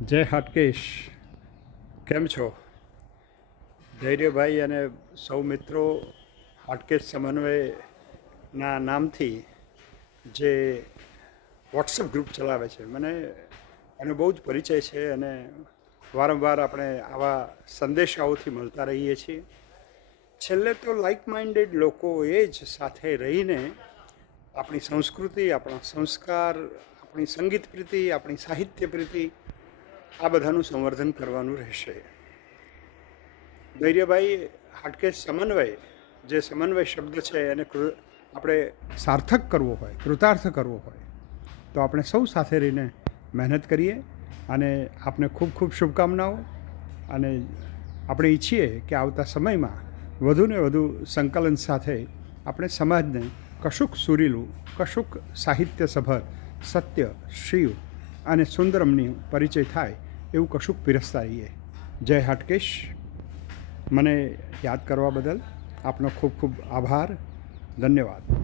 જય હાટકેશ. કેમ છો? ધૈર્યભાઈ અને સૌ મિત્રો હાટકેશ સમન્વયના નામથી જે વોટ્સઅપ ગ્રુપ ચલાવે છે, મને એનો બહુ જ પરિચય છે અને વારંવાર આપણે આવા સંદેશાઓથી મળતા રહીએ છીએ. છેલ્લે તો લાઇક માઇન્ડેડ લોકો એ જ સાથે રહીને આપણી સંસ્કૃતિ, આપણા સંસ્કાર, આપણી સંગીત પ્રીતિ, આપણી સાહિત્ય પ્રીતિ આ બધાનું સંવર્ધન કરવાનું રહેશે. ધૈર્યભાઈ હાટકેશ સમન્વય, જે સમન્વય શબ્દ છે એને કૃ- આપણે સાર્થક કરવો હોય, કૃતાર્થ કરવો હોય, તો આપણે સૌ સાથે રહીને મહેનત કરીએ અને આપને ખૂબ ખૂબ શુભકામનાઓ અને આપણે ઈચ્છીએ કે આવતા સમયમાં વધુને વધુ સંકલન સાથે આપણે સમાજને કશુંક સુરીલું, કશુંક સાહિત્યસભર સત્ય, શિવ અને સુંદરમની પરિચય થાય એવું કશુંક પીરસતા રહીએ જય હાટકેશ. મને યાદ કરવા બદલ આપનો ખૂબ ખૂબ આભાર. ધન્યવાદ.